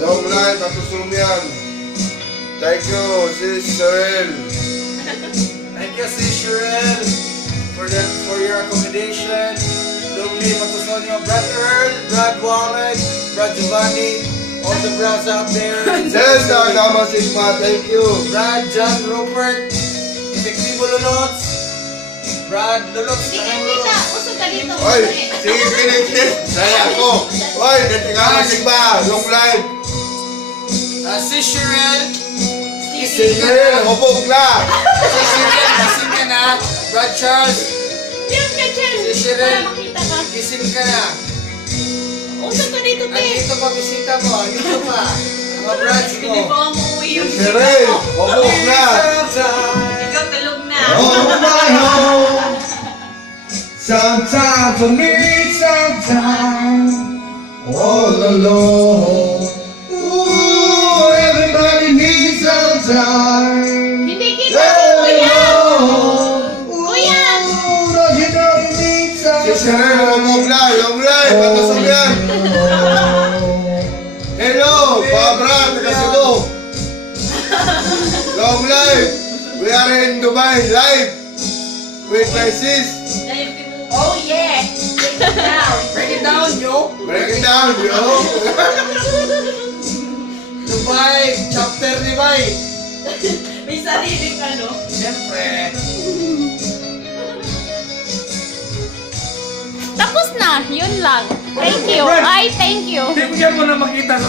Long life, Katusumian. Thank you, Sis Sherelle. Thank you, Sis Sherelle, for your accommodation. Lovely Matusonio, Brad Earl, Brad Wallet, Brad Giovanni, all the brads out there. Zelda Gamma Sigma, thank you. Brad John Rupert, Efektibo Lulots, Brad Lulots, Hindi ka nila, usog ka dito. Oy, sige kinikit. Saya ko. Oy, dati Gamma Sigma, long life. Sis Sherelle, Sis Sherelle, hubog na. Sis Sherelle, gising ka na. Brad Charles, Diyan ka, Chen. Si Sherelle. Para makita ka. gising ka na. Usog ka dito, te. Andito pa bisita mo, andito pa. Mga brads mo. Hindi pa ako uuwi yung Sis Sherelle, hubog na. Ikaw tulog na. Oh my home. Sometimes for me, sometimes all alone. Ooh, everybody needs some time. Hindi kita, kuya. Kuya. Don't you know you need some time? Sherelle, long life, Katusumian. Hello, Barbara, taga Cebu. Long life. We are in Dubai live with my sis. Oh, yeah. Break it down. Break it down, yo. Break it down, yo. Dubai, chapter Dubai. May sariling ano. Siyempre. Tapos na, yun lang. Thank you. Ay, thank you. Bigyan mo na makita sa